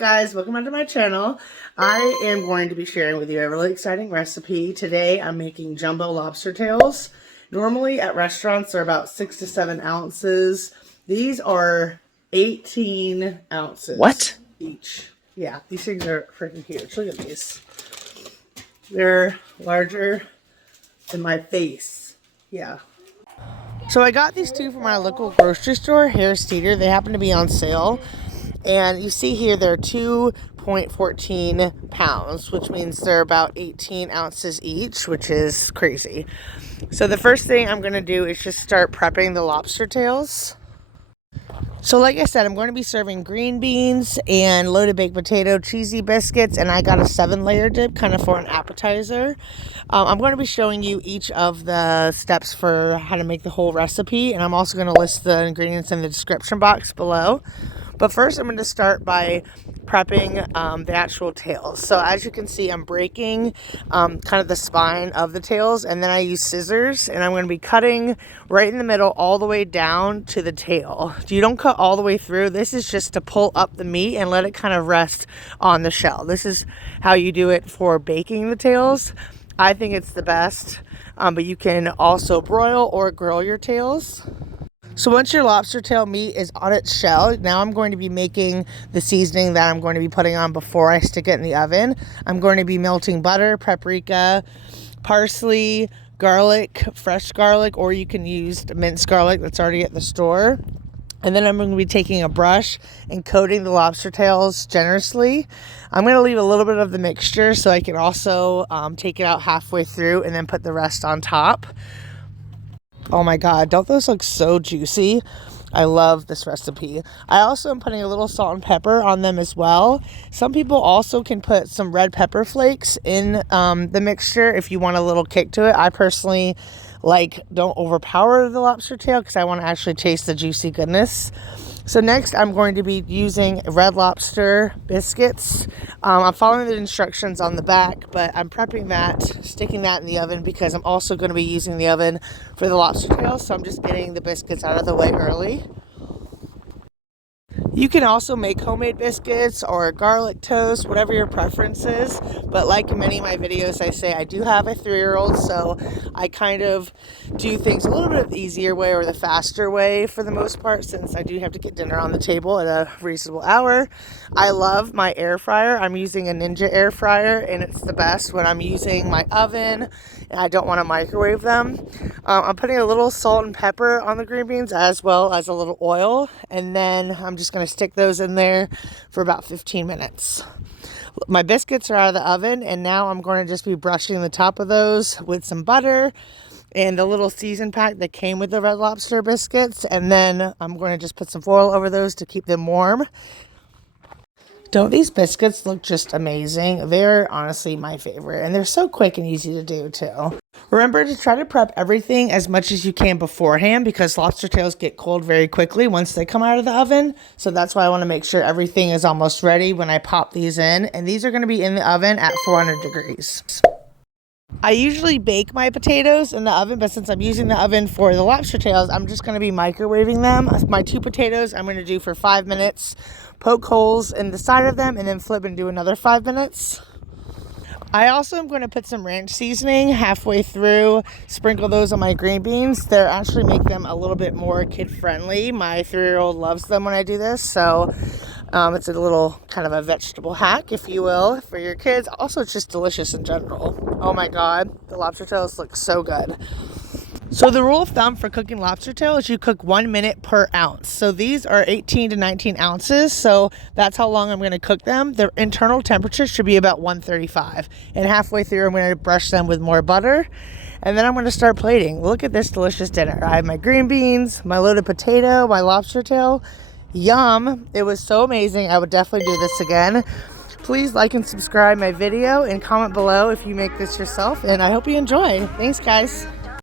guys, welcome back to my channel. I am going to be sharing with you a really exciting recipe. Today I'm making jumbo lobster tails. Normally at restaurants they're about 6 to 7 ounces. These are 18 ounces. What? Each. Yeah, these things are freaking huge. Look at these. They're larger than my face. Yeah. So I got these two from my local grocery store, Harris Teeter. They happen to be on sale. And you see here they're 2.14 pounds, which means they're about 18 ounces each, which is crazy. So the first thing I'm going to do is just start prepping the lobster tails. So like I said, I'm going to be serving green beans and loaded baked potato, cheesy biscuits, and I got a 7-layer dip kind of for an appetizer. I'm going to be showing you each of the steps for how to make the whole recipe, and I'm also going to list the ingredients in the description box below. But first I'm going to start by prepping the actual tails. So as you can see, I'm breaking kind of the spine of the tails, and then I use scissors, and I'm going to be cutting right in the middle all the way down to the tail. You don't cut all the way through. This is just to pull up the meat and let it kind of rest on the shell. This is how you do it for baking the tails. I think it's the best, but you can also broil or grill your tails. So once your lobster tail meat is on its shell, now I'm going to be making the seasoning that I'm going to be putting on before I stick it in the oven. I'm going to be melting butter, paprika, parsley, garlic, fresh garlic, or you can use minced garlic that's already at the store. And then I'm going to be taking a brush and coating the lobster tails generously. I'm going to leave a little bit of the mixture so I can also take it out halfway through and then put the rest on top. Oh my god, don't those look so juicy? I love this recipe. I also am putting a little salt and pepper on them as well. Some people also can put some red pepper flakes in the mixture if you want a little kick to it. I personally don't overpower the lobster tail because I want to actually taste the juicy goodness. So next I'm going to be using Red Lobster biscuits. I'm following the instructions on the back, but I'm prepping that, sticking that in the oven because I'm also going to be using the oven for the lobster tails. So I'm just getting the biscuits out of the way early. You can also make homemade biscuits or garlic toast, whatever your preference is. But like in many of my videos, I say I do have a 3-year-old, so I kind of do things a little bit of the easier way or the faster way for the most part, since I do have to get dinner on the table at a reasonable hour. I love my air fryer. I'm using a Ninja air fryer, and it's the best when I'm using my oven and I don't want to microwave them. I'm putting a little salt and pepper on the green beans as well as a little oil, and then I'm just going to stick those in there for about 15 minutes. My biscuits are out of the oven, and now I'm going to just be brushing the top of those with some butter and the little season pack that came with the Red Lobster biscuits, and then I'm going to just put some foil over those to keep them warm. Don't these biscuits look just amazing? They're honestly my favorite, and they're so quick and easy to do too. Remember to try to prep everything as much as you can beforehand because lobster tails get cold very quickly once they come out of the oven. So that's why I want to make sure everything is almost ready when I pop these in. And these are going to be in the oven at 400 degrees. I usually bake my potatoes in the oven, but since I'm using the oven for the lobster tails, I'm just going to be microwaving them. My 2 potatoes I'm going to do for 5 minutes, poke holes in the side of them, and then flip and do another 5 minutes. I also am going to put some ranch seasoning halfway through, sprinkle those on my green beans. They actually make them a little bit more kid-friendly. My 3-year-old loves them when I do this, so it's a little kind of a vegetable hack, if you will, for your kids. Also, it's just delicious in general. Oh my god, the lobster tails look so good. So the rule of thumb for cooking lobster tail is you cook 1 minute per ounce. So these are 18 to 19 ounces, so that's how long I'm going to cook them. Their internal temperature should be about 135. And halfway through, I'm going to brush them with more butter. And then I'm going to start plating. Look at this delicious dinner. I have my green beans, my loaded potato, my lobster tail. Yum. It was so amazing. I would definitely do this again. Please like and subscribe my video and comment below if you make this yourself. And I hope you enjoy. Thanks, guys.